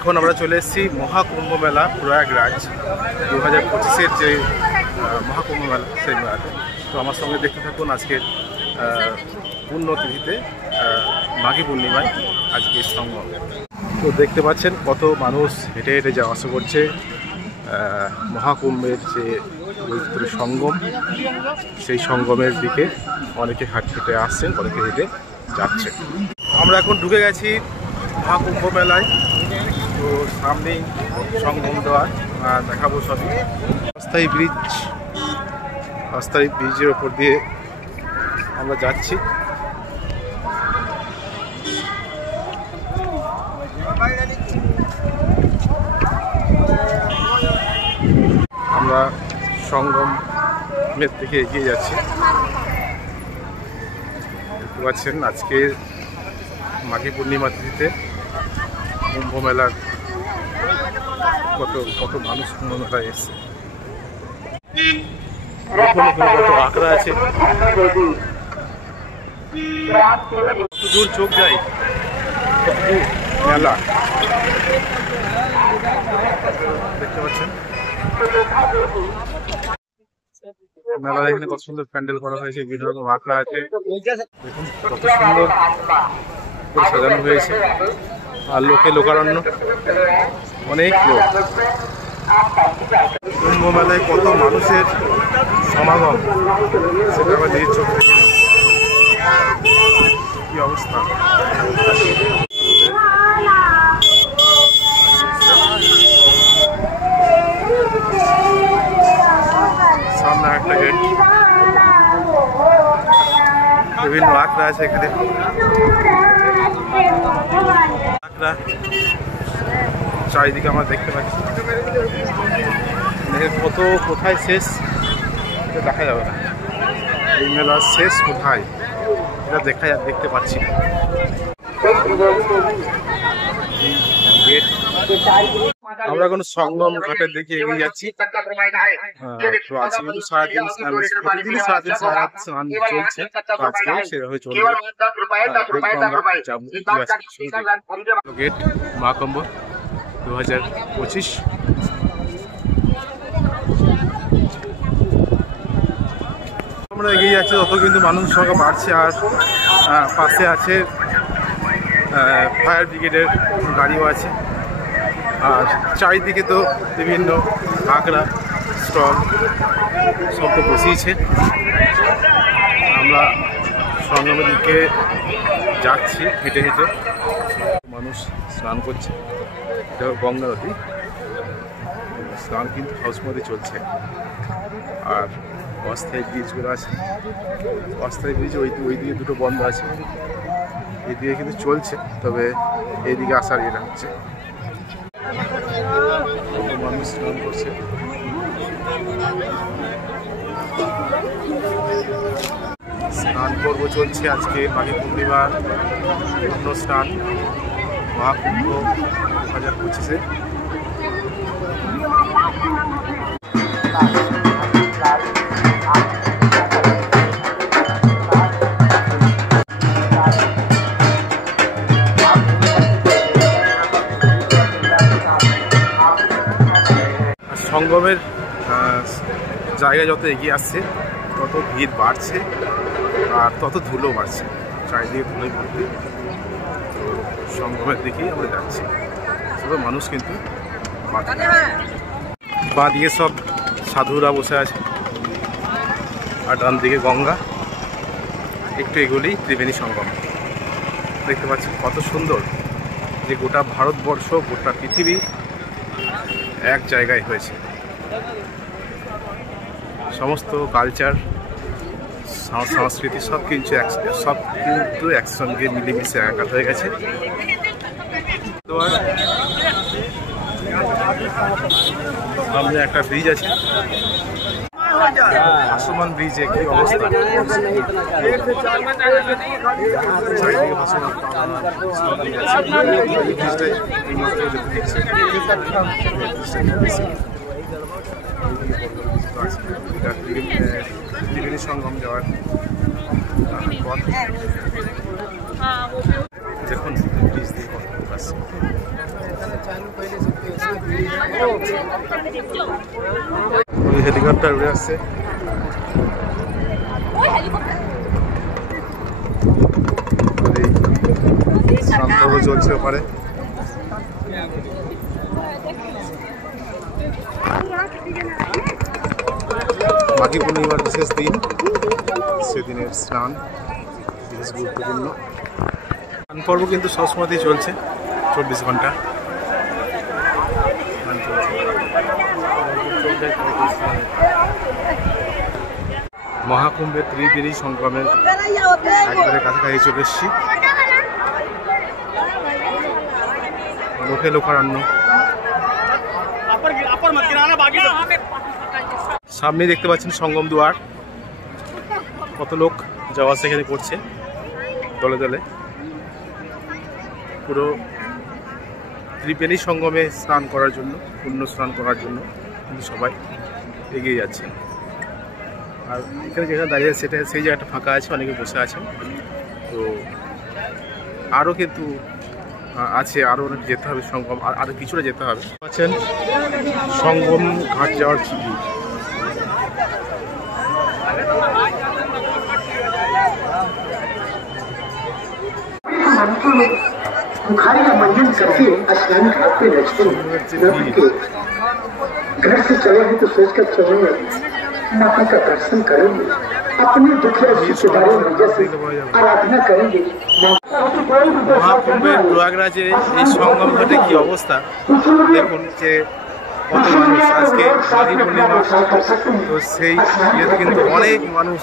এখন আমরা চলে এসেছি মহাকুম্ভ মেলা প্রয়াগরাজ 2025-এর যে মহাকুম্ভ মেলা সেই মেলাতে। তো আমার সঙ্গে দেখতে থাকুন আজকের পুণ্যতিথিতে মাঘী পূর্ণিমায় আজকে সঙ্গম। তো দেখতে পাচ্ছেন কত মানুষ হেঁটে হেঁটে যাওয়া আসা করছে মহাকুম্ভের যে পবিত্র সঙ্গম, সেই সঙ্গমের দিকে অনেকে হেঁটে আসছেন, অনেকে হেঁটে যাচ্ছে। আমরা এখন ঢুকে গেছি মহাকুম্ভ মেলায়। তো সামনেই সঙ্গম দেওয়া দেখাবো সবই। অস্থায়ী ব্রিজের ওপর দিয়ে আমরা যাচ্ছি। আমরা সঙ্গমের দিকে এগিয়ে যাচ্ছি। দেখতে পাচ্ছেন আজকে মাঘী পূর্ণিমা তিথিতে কুম্ভ মেলার কত মানুষ কুম্ভ মেলায় এসছে। কত আঁকড়া আছে, কত দূর চোখ যায়, কত দূর মেলা দেখতে পাচ্ছেন। মেলা এখানে কত সুন্দর প্যান্ডেল করা হয়েছে, বিভিন্ন রকম আঁকড়া আছে, দেখুন কত সুন্দর সাজানো হয়েছে। আর লোকারণ্য, অনেক লোক। কুম্ভ মেলায় কত মানুষের সমাগম সেটা আবার নিজের চোখে দেখে নেই কি অবস্থা। সামনে একটা গেট, বিভিন্ন আঁকড়া আছে এখানে। আঁকড়া চারিদিকে আমরা দেখতে পাচ্ছি। কত কোথায় শেষ এটা দেখা যাবে না, এই মেলার শেষ কোথায় এটা দেখতে পাচ্ছি না। আমরা এখন সঙ্গম ঘাটের দিকে এগিয়ে যাচ্ছি। তো আজকে কিন্তু প্রতিদিনই সারাদিন স্নান চলছে, আজকেও সেভাবে চলবে। গেট মহাকুম্ভ 2025। আমরা এগিয়ে যাচ্ছি, তত কিন্তু মানুষ সংখ্যা বাড়ছে। আর পাশে আছে ফায়ার ব্রিগেডের গাড়িও আছে। আর চারিদিকে তো বিভিন্ন আঁকড়া স্টল সব তো বসিয়েছে। আমরা সঙ্গমের দিকে যাচ্ছি হেঁটে হেঁটে। মানুষ স্নান করছে, এটা গঙ্গা নদী, স্নান কিন্তু হাউসমতি চলছে। আর অস্থায়ী ব্রিজগুলো আছে, অস্থায়ী ব্রিজ ওই দিকে দুটো বন্ধ আছে, এদিকে কিন্তু চলছে, তবে এইদিকে আসার এটা হচ্ছে। মানুষ স্নান করছে। স্নান পর্ব চলছে আজকে মাঘী পূর্ণিমার পূর্ণ স্নান মহাকুম্ভ 2025-এ। সঙ্গমের জায়গা যত এগিয়ে আসছে তত ভিড় বাড়ছে আর তত ধুলো বাড়ছে, চারিদিকে ধুলো ভর্তি। তো সঙ্গমের দিকেই আমরা যাচ্ছি, তবে মানুষ কিন্তু বাঁ দিকে সব সাধুরা বসে আছে আর ডান দিকে গঙ্গা। একটু এগুলি ত্রিবেণী সঙ্গম। দেখতে পাচ্ছেন কত সুন্দর যে গোটা ভারতবর্ষ, গোটা পৃথিবী এক জায়গায় হয়েছে। সমস্ত কালচার, সংস্কৃতি সব কিন্তু একসঙ্গে মিলেমিশে একাকার হয়ে গেছে। সামনে একটা ব্রিজ আছে, ভাসমান ব্রিজে কি অবস্থা, চারিদিকে ভাসমান ত্রিবেণী সঙ্গম যাওয়ার পথ। দেখুন ব্রিজ দিয়ে কত আসছে। হেলিকপ্টার উড়ে আসছে। স্নান পর্ব চলছে ওপারে। মাঘী পূর্ণিমার বিশেষ দিন, সেদিনের স্নান বিশেষ গুরুত্বপূর্ণ। স্নান পর্ব কিন্তু সবসময়তেই চলছে 24 ঘন্টা। মহাকুম্ভের ত্রিবেণী সংগমের একবারে কাছাকাছি চলে এসেছি। লোকে লোকারণ্য, সামনে দেখতে পাচ্ছেন সঙ্গম দুয়ার। কত লোক যাওয়া সেখানে করছে দলে দলে। পুরো ত্রিবেণী সঙ্গমে স্নান করার জন্য, পুণ্য স্নান করার জন্য কিন্তু সবাই এগিয়ে যাচ্ছে। আর এখানে যেখানে দাঁড়িয়ে সেটা সেই জায়গাটা ফাঁকা আছে, অনেকে বসে আছেন। তো আরও কিন্তু আছে, আরও অনেক যেতে হবে সঙ্গম, আর আরও কিছুটা যেতে হবে। আছেন সঙ্গম ঘাট যাওয়ার চিঠি। बुखारी का मंजन करके स्नान घाट पे रचते घर से चले हैं तो सोचकर चलेंगे माता का दर्शन करेंगे, अपने दुखिया रिश्तेदारों वजह से आराधना करेंगे। মহাকুম্ভের প্রয়াগরাজে এই সঙ্গম ঘাটে কি অবস্থা দেখুন, যে কত মানুষ আজকে মাঘী পূর্ণিমা। তো সেই ইয়েতে কিন্তু অনেক মানুষ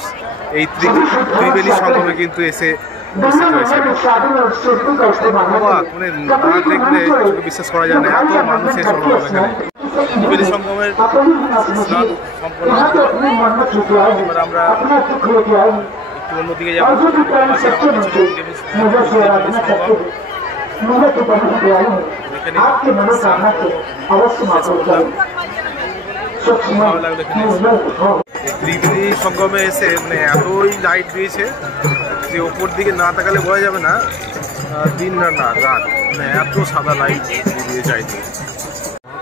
এই ত্রিবেণী সঙ্গমে কিন্তু এসে উপস্থিত হয়েছে। মানে না দেখলে বিশ্বাস করা যায় না, এত মানুষের সঙ্গম এখানে। ত্রিবেণী সঙ্গমের স্নান সম্পন্ন। এবার আমরা একটু অন্যদিকে যাবো। ভালো লাগলো এখানে ত্রিবেণী সঙ্গমে এসে, মানে এতই লাইট দিয়েছে যে ওপর দিকে না তাকালে বোঝা যাবে না দিন না রাত, মানে এত সাদা লাইট দিয়ে যায়।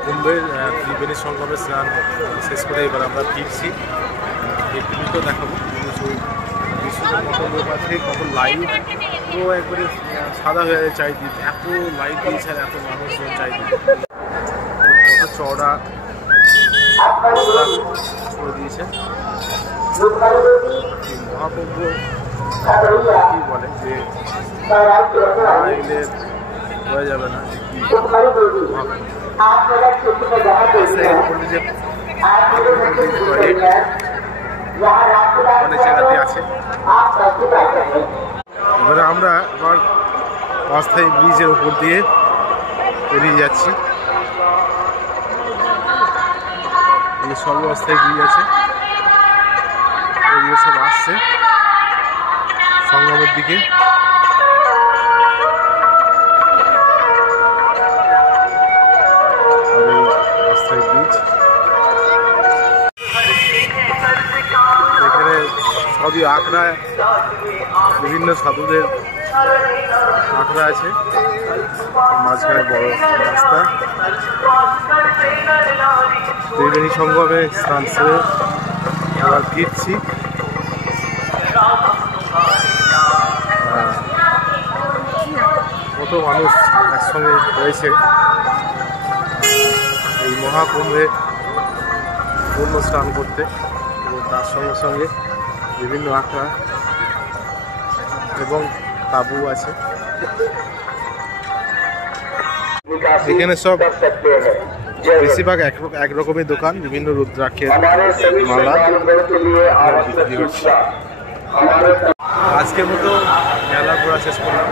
কুম্ভের ত্রিবেণী সঙ্গমে স্নান শেষ করে এবার আমরা ফিরছি। একটু তো দেখাবো বিশ্বদের কত লোক আছে, কত লাইট, তো একবারে সাদা হয়ে যায় চারিদিকে। এত লাইট দিয়েছে আর এত মানুষজন চারিদিকে, কত চওড়া করে দিয়েছে। মহাকুম্ভ কি বলে যে এলে বোঝা যাবে না যে কি অনেক জায়গাতে আছে। এবারে আমরা আবার অস্থায়ী ব্রিজের উপর দিয়ে বেরিয়ে যাচ্ছি। সব অস্থায়ী ব্রিজ আছে, এদিকে সব আসছে সঙ্গমের দিকে। অস্থায়ী ব্রিজ, এখানে সবই আখড়া, বিভিন্ন সাধুদের আখড়া আছে। মাঝখানে বড় রাস্তা। ত্রিবেণী সঙ্গমে স্নান সেরে আবার ফিরছি। কত মানুষ একসঙ্গে রয়েছে এই মহাকুম্ভে পূর্ণ স্নান করতে, এবং তার সঙ্গে সঙ্গে বিভিন্ন আখড়া এবং তাঁবু আছে। এখানে সব বেশিরভাগ এক রকমের দোকান, বিভিন্ন রুদ্রাক্ষের মালা বিক্রি হচ্ছে। আজকের মতো মেলা ঘোরা শেষ করলাম।